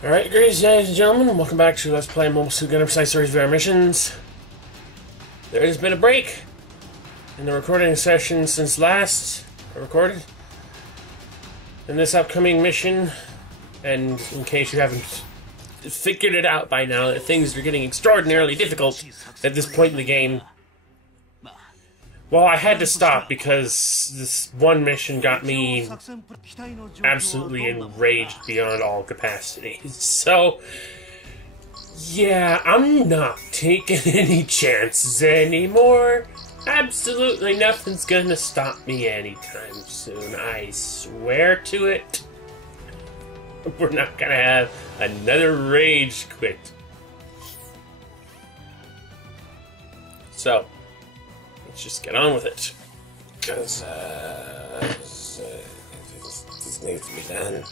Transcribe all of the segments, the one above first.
Alright, greetings ladies and gentlemen, welcome back to Let's Play Mobile Suit Gundam Precise Series VR Missions. There has been a break in the recording session since last I recorded. In this upcoming mission, and in case you haven't figured it out by now, that things are getting extraordinarily difficult at this point in the game. Well, I had to stop because this one mission got me absolutely enraged beyond all capacity. So, yeah, I'm not taking any chances anymore. Absolutely nothing's gonna stop me anytime soon. I swear to it. We're not gonna have another rage quit. So, let's just get on with it. Because, this needs to be done.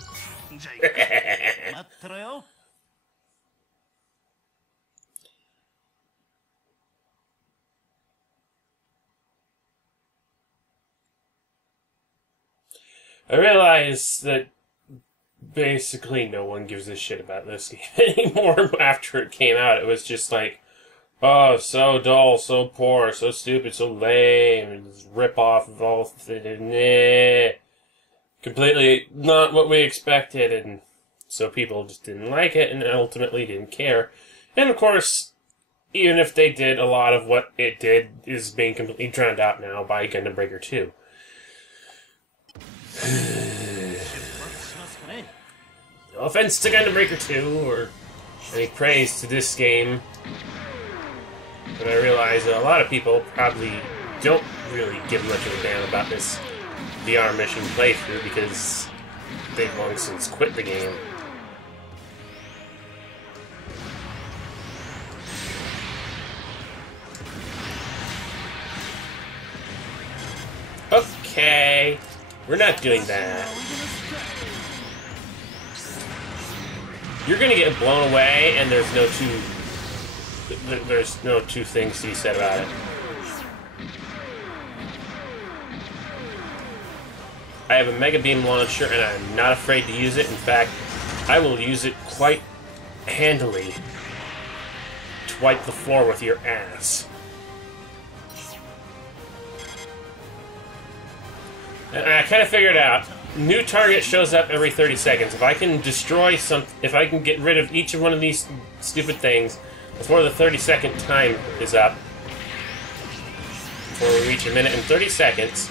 I realize that basically no one gives a shit about this game anymore after it came out. It was just like, oh, so dull, so poor, so stupid, so lame, this rip-off of all... completely not what we expected, and so people just didn't like it, and ultimately didn't care. And of course, even if they did, a lot of what it did is being completely drowned out now by Gundam Breaker 2. No offense to Gundam Breaker 2, or any praise to this game, but I realize that a lot of people probably don't really give much of a damn about this VR mission playthrough because they've long since quit the game. Okay, we're not doing that. You're gonna get blown away, and there's no two things to be said about it. I have a Mega Beam launcher, and I'm not afraid to use it. In fact, I will use it quite handily to wipe the floor with your ass. And I kind of figured out, new target shows up every 30 seconds. If I can destroy if I can get rid of each of one of these stupid things before the 30-second time is up, before we reach a minute and 30 seconds,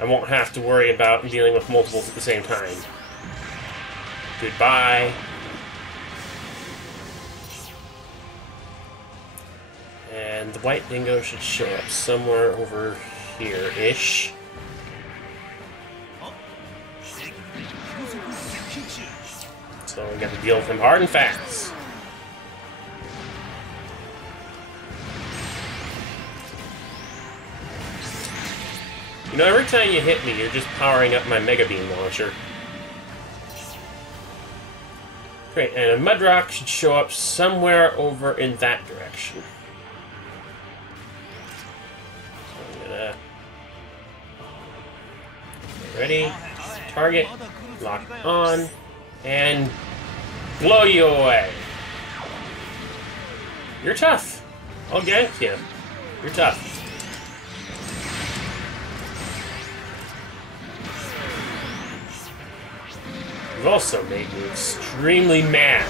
I won't have to worry about dealing with multiples at the same time. Goodbye. And the white dingo should show up somewhere over here-ish. So we got to deal with him hard and fast. You know, every time you hit me, you're just powering up my Mega Beam launcher. Great, and a Mudrock should show up somewhere over in that direction. So I'm gonna... Ready, target, lock on, and blow you away. You're tough. I'll get you. You're tough. You've also made me extremely mad.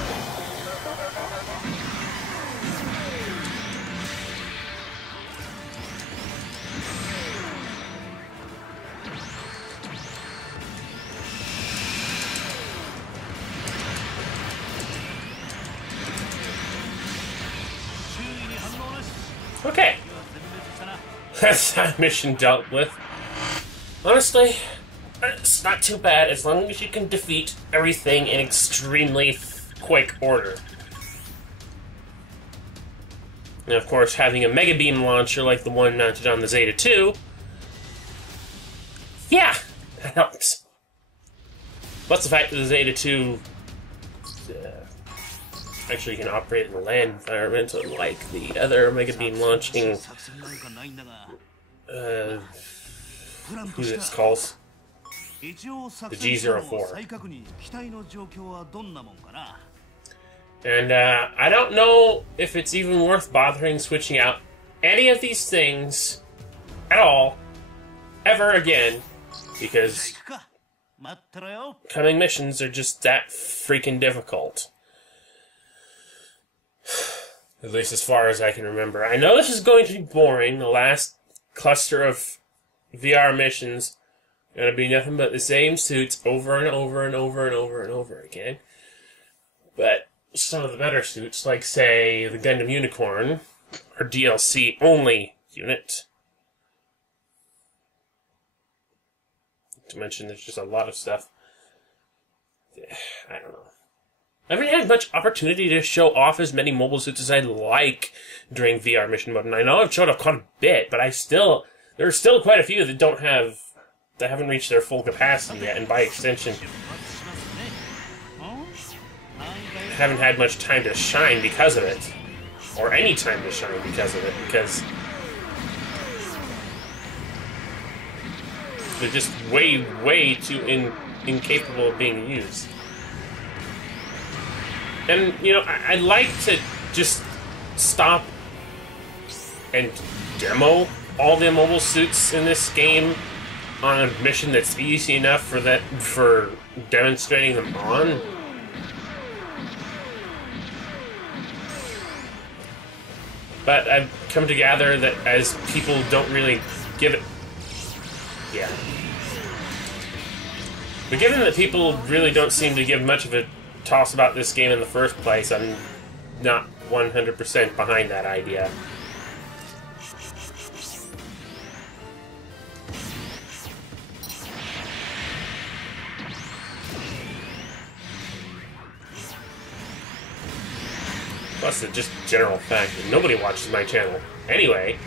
Okay. That's that mission dealt with. Honestly, it's not too bad as long as you can defeat everything in extremely quick order. And of course, having a Mega Beam launcher like the one mounted on the Zeta 2, yeah, that helps. Plus the fact that the Zeta 2 actually can operate in the land environment, unlike the other Mega Beam launching who it's called. The G04. And I don't know if it's even worth bothering switching out any of these things at all, ever again, because coming missions are just that freaking difficult. At least as far as I can remember. I know this is going to be boring. The last cluster of VR missions are going to be nothing but the same suits over and over and over and over and over again. But some of the better suits, like, say, the Gundam Unicorn, are DLC-only unit. Not to mention, there's just a lot of stuff. I don't know. I haven't had much opportunity to show off as many mobile suits as I'd like during VR mission mode, and I know I've showed off quite a bit, but there are still quite a few that haven't reached their full capacity yet, and by extension, haven't had much time to shine because of it, or any time to shine because of it, because they're just way too incapable of being used. And, you know, I'd like to just stop and demo all the mobile suits in this game on a mission that's easy enough for demonstrating them on. But I've come to gather that as people don't really give it... Yeah. But given that people really don't seem to give much of a toss about this game in the first place, I'm not 100% behind that idea. Plus, the just general fact that nobody watches my channel anyway.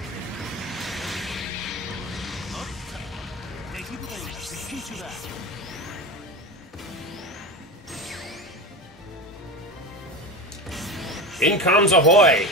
Incoms ahoy!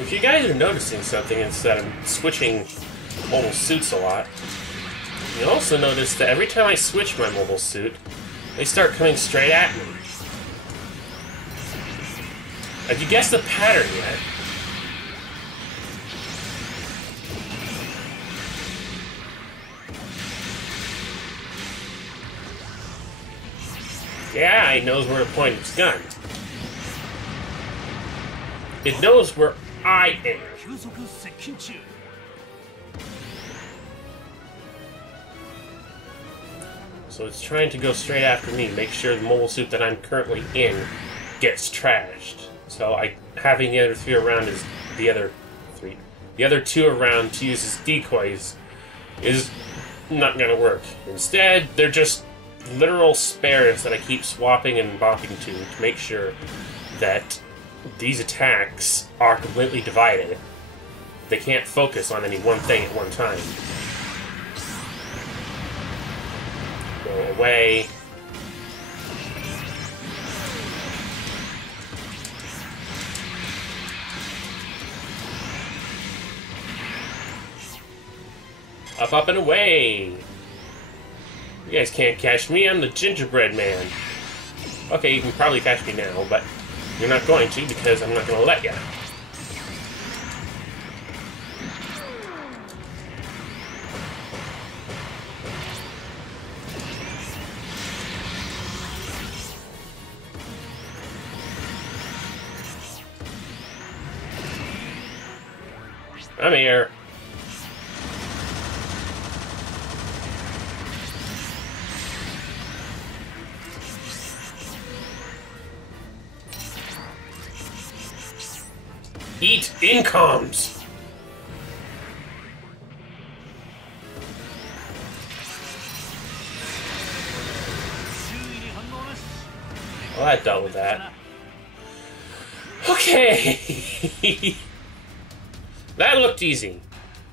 If you guys are noticing something instead of switching mobile suits a lot, you'll also notice that every time I switch my mobile suit, they start coming straight at me. Have you guessed the pattern yet? Yeah, it knows where to point its gun. It knows where I am. So it's trying to go straight after me, make sure the mobile suit that I'm currently in gets trashed. So having the other three around is the other two around to use as decoys is not gonna work. Instead, they're just literal spares that I keep swapping and bopping to make sure that these attacks are completely divided. They can't focus on any one thing at one time. Go away. Up, and away! You guys can't catch me, I'm the gingerbread man. Okay, you can probably catch me now, but you're not going to because I'm not going to let you. I'm here. Eat incomes! Well, that dealt with that. Okay! That looked easy.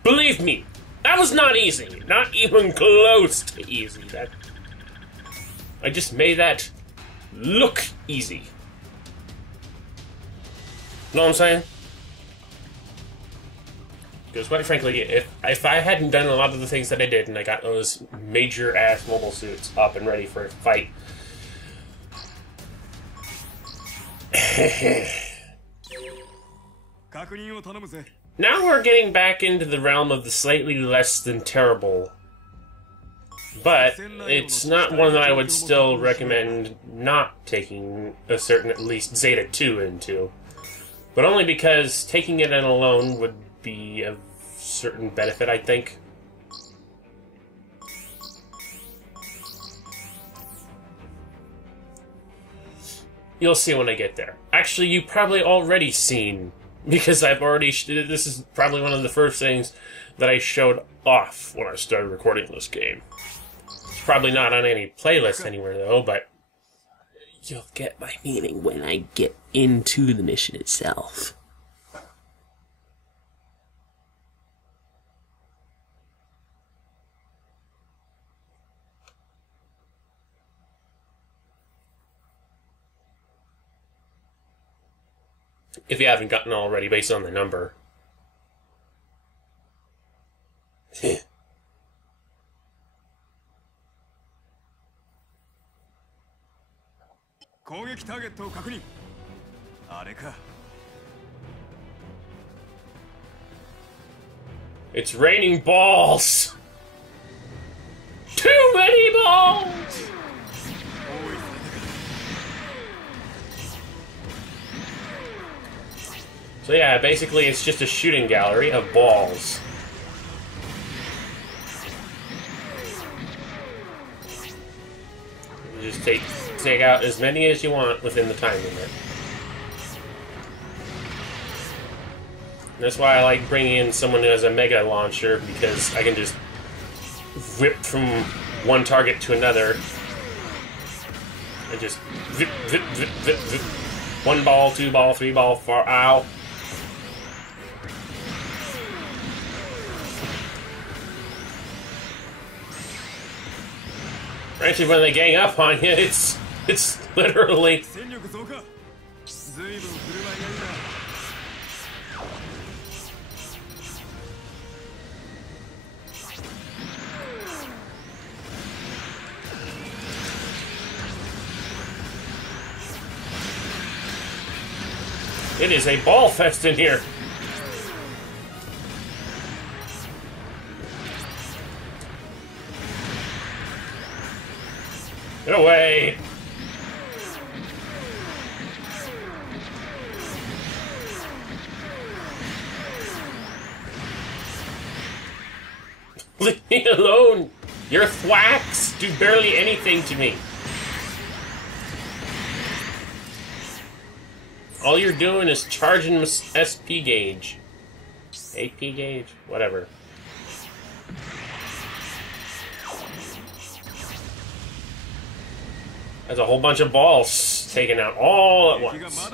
Believe me, That was not easy. Not even close to easy. I just made that look easy. Know what I'm saying? Because quite frankly, if I hadn't done a lot of the things that I did and I got those major-ass mobile suits up and ready for a fight... Now we're getting back into the realm of the slightly less than terrible. But it's not one that I would still recommend not taking a certain, at least, Zeta 2 into. But only because taking it in alone would be of certain benefit, I think. You'll see when I get there. Actually, you've probably already seen, because I've already... This is probably one of the first things that I showed off when I started recording this game. It's probably not on any playlist anywhere, though, but... You'll get my meaning when I get into the mission itself. If you haven't gotten already, based on the number. It's raining balls! Too many balls! So yeah, basically it's just a shooting gallery of balls. You just take out as many as you want within the time limit. And that's why I like bringing in someone who has a mega launcher, because I can just whip from one target to another. And just zip, zip, zip, zip, zip. 1 ball, 2 ball, 3 ball, 4, ow. Actually, when they gang up on you, it's literally... It is a ball fest in here. Get away! Leave me alone! Your thwacks do barely anything to me. All you're doing is charging SP gauge. AP gauge? Whatever. There's a whole bunch of balls taken out all at once.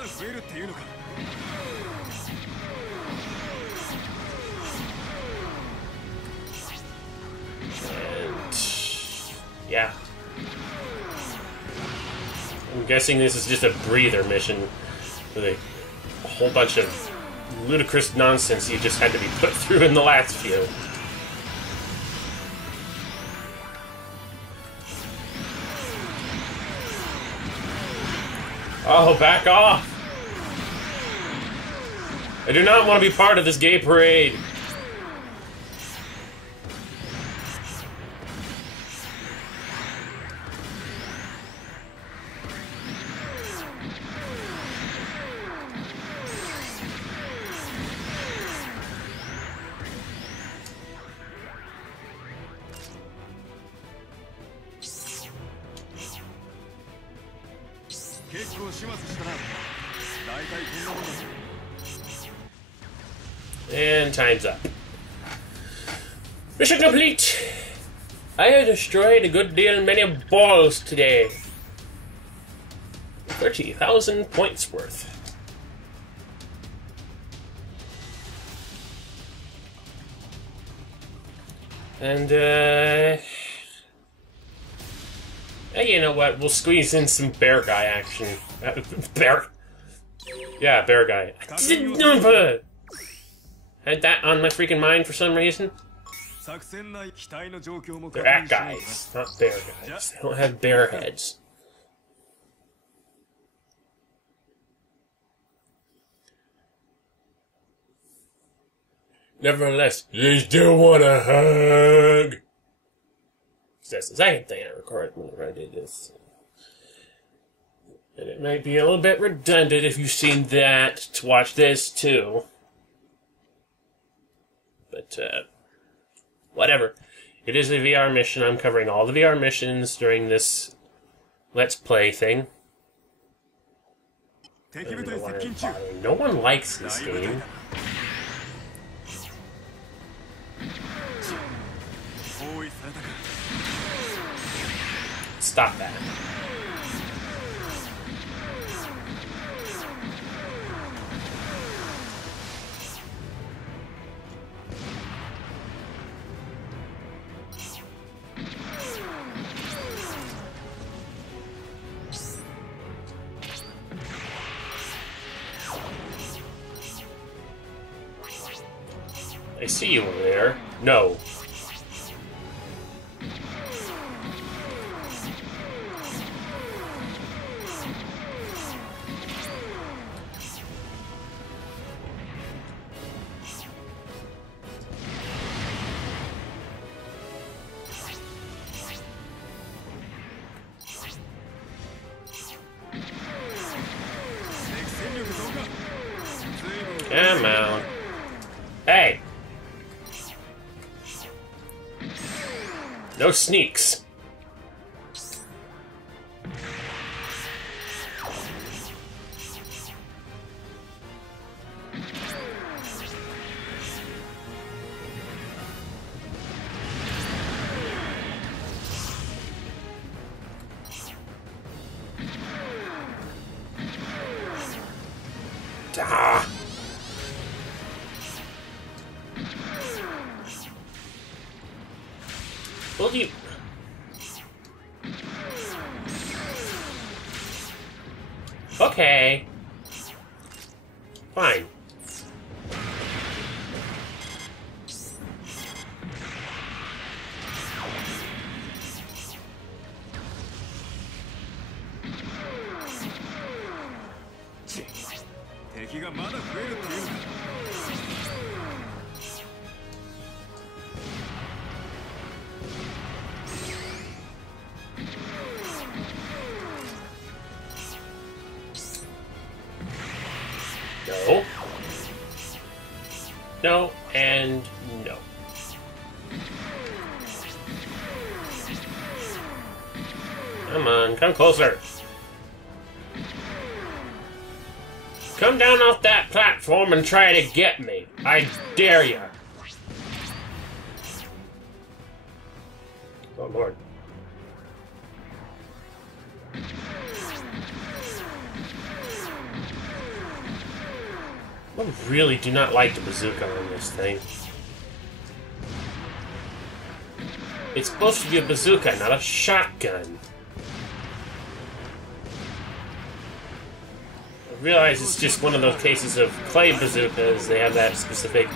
And... yeah. I'm guessing this is just a breather mission with a whole bunch of ludicrous nonsense you just had to be put through in the last few. Oh, back off! I do not want to be part of this gay parade. And time's up. Mission complete! I have destroyed a good deal many balls today. 30,000 points worth. And, you know what? We'll squeeze in some bear guy action. Bear. Yeah, bear guy. I didn't know had that on my freaking mind for some reason. They're at guys, not bear guys. They don't have bear heads. Nevertheless, you still want a hug? That's the second thing I recorded whenever I did this. And it might be a little bit redundant if you've seen that to watch this too. But, whatever. It is a VR mission. I'm covering all the VR missions during this Let's Play thing. No one likes this game. Stop that. I see you over there. No. Come on. Hey! No sneaks. Ah. Will you? Okay. Fine. No. No, and no. Come on, come closer. Come down off that platform and try to get me. I dare you. Oh, Lord. I really do not like the bazooka on this thing. It's supposed to be a bazooka, not a shotgun. I realize it's just one of those cases of clay bazookas. They have that specific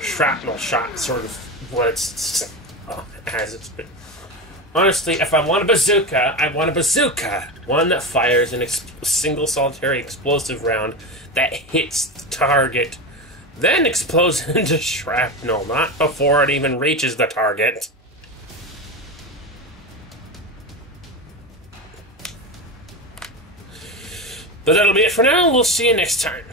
shrapnel shot sort of what it's has its. But honestly, if I want a bazooka, I want a bazooka. One that fires a single solitary explosive round that hits the target, then explodes into shrapnel, not before it even reaches the target. But that'll be it for now. We'll see you next time.